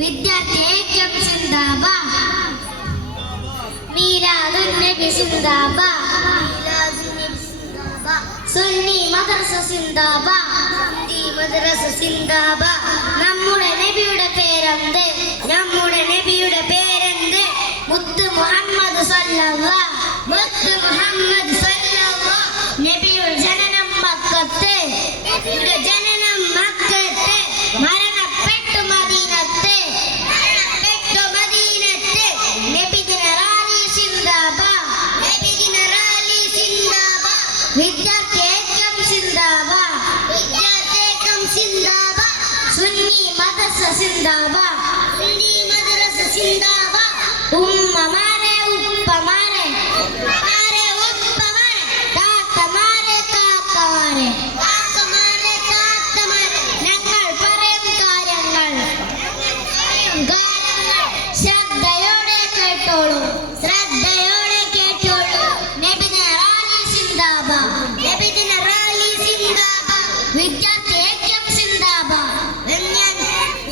വിദ്യാർത്ഥി ഐക്യം സിന്ദാബാ മീലാദുൻ നബി സിന്ദാബാ സുന്നി മദ്രസ സിന്ദാബാ സുന്നി മദ്രസ സിന്ദാബാ നമ്മുടെ നബിയുടെ പേരെന്ത്? നമ്മുടെ നബിയുടെ പേരെന്ത്? മുത്ത് മുഹമ്മദ് സല്ലല്ലാഹ് ജനനം മക്കത്ത് മരണപ്പെട്ടു മദീനത്ത്. മരണപ്പെട്ടു മദീനത്ത്. നബിദിന റാലി സിന്ദാബാ നബിദിന റാലി സിന്ദാബാ വിദ്യാർത്ഥി ഏക്കം സിന്ദാബാ വിദ്യാർത്ഥി ഏക്കം സിന്ദാബാ സുന്നി മദ്രസ സിന്ദാബാ സുന്നി മദ്രസ സിന്ദാബാ ഉമ്മമാരെ വിദ്യാർത്ഥി ഏക്യം സിന്ദാബാ. വെഞ്ഞാൻ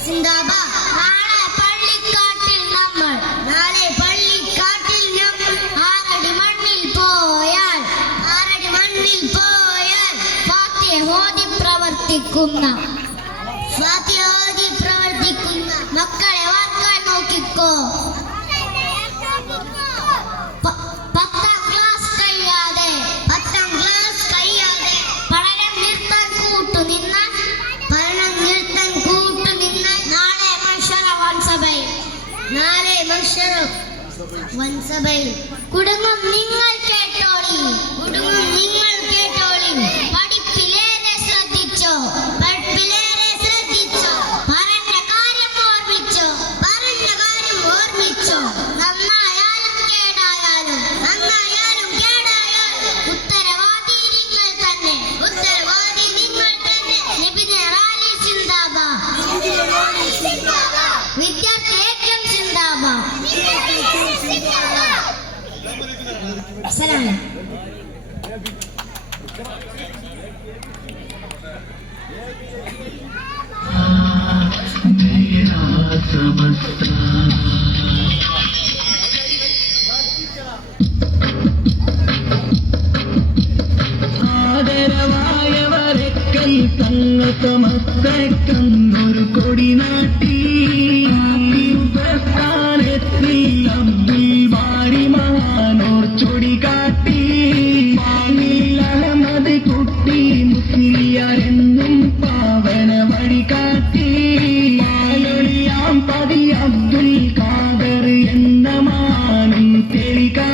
സിന്ദാബാ. നാളെ പള്ളിക്കാട്ടിൽ നമ്മൾ. നാളെ പള്ളിക്കാട്ടിൽ നമ്മൾ. ആറടി മണ്ണിൽ പോയാൽ. ആറടി മണ്ണിൽ പോയാൽ. ഫാത്തിഹ ഓതി പ്രവർത്തിക്കുന്ന. ഫാത്തിഹ ഓതി പ്രവർത്തിക്കുന്ന. മക്കളെ വാർക്കാൻ നോക്കിക്കോ. നാളെ മനുഷ്യര വൻസഭയിൽ കുടുംബം നിങ്ങൾ അസ്സലാമു ആദരവായവരെക്കൽ തങ്ങൾക്ക് മക്കൾക്കൊന്നൊരു കൊടി നാട്ടി. தெளிக்க